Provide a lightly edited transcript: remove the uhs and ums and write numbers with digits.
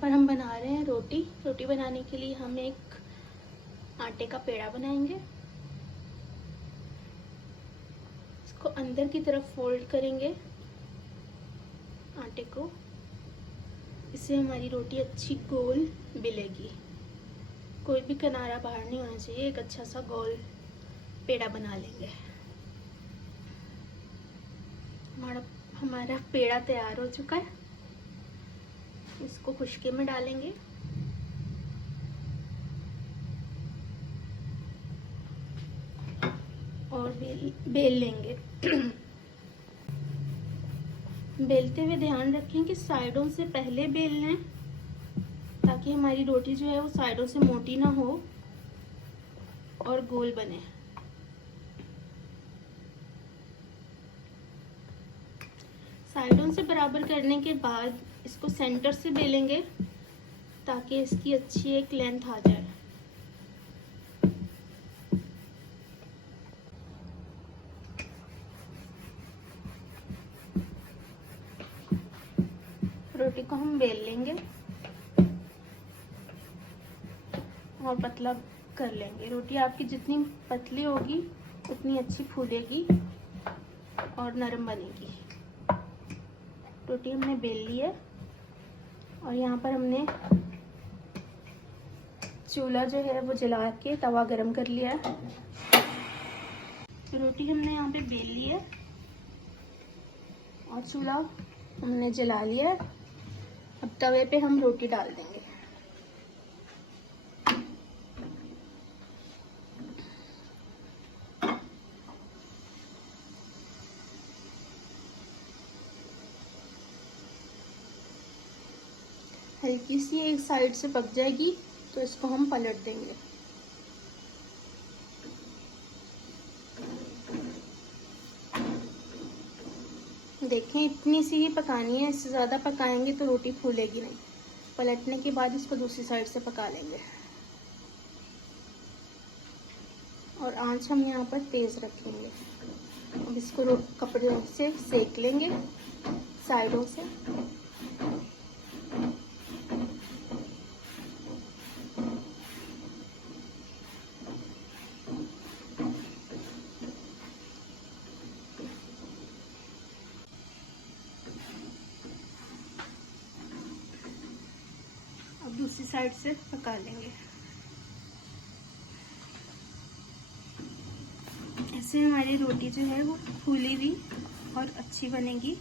पर हम बना रहे हैं रोटी। रोटी बनाने के लिए हम एक आटे का पेड़ा बनाएंगे। इसको अंदर की तरफ फोल्ड करेंगे आटे को, इससे हमारी रोटी अच्छी गोल बिलेगी। कोई भी किनारा बाहर नहीं होना चाहिए, एक अच्छा सा गोल पेड़ा बना लेंगे। हमारा पेड़ा तैयार हो चुका है। इसको खुशके में डालेंगे। और बेल लेंगे। बेलते हुए ध्यान रखें कि साइडों से पहले बेल लें, ताकि हमारी रोटी जो है वो साइडों से मोटी ना हो और गोल बने। साइडों से बराबर करने के बाद इसको सेंटर से बेलेंगे, ताकि इसकी अच्छी एक लेंथ आ जाए। रोटी को हम बेल लेंगे और पतला कर लेंगे। रोटी आपकी जितनी पतली होगी उतनी अच्छी फूलेगी और नरम बनेगी। रोटी हमने बेल ली है और यहाँ पर हमने चूल्हा जो है वो जला के तवा गरम कर लिया है। तो रोटी हमने यहाँ पे बेल ली है और चूल्हा हमने जला लिया है। अब तवे पे हम रोटी डाल देंगे। हल्की सी एक साइड से पक जाएगी तो इसको हम पलट देंगे। देखें, इतनी सी ही पकानी है, इससे ज़्यादा पकाएंगे तो रोटी फूलेगी नहीं। पलटने के बाद इसको दूसरी साइड से पका लेंगे और आंच हम यहाँ पर तेज़ रखेंगे। अब इसको कपड़े से सेक लेंगे साइडों से। अब दूसरी साइड से पका लेंगे। ऐसे हमारी रोटी जो है वो फूली हुई और अच्छी बनेगी।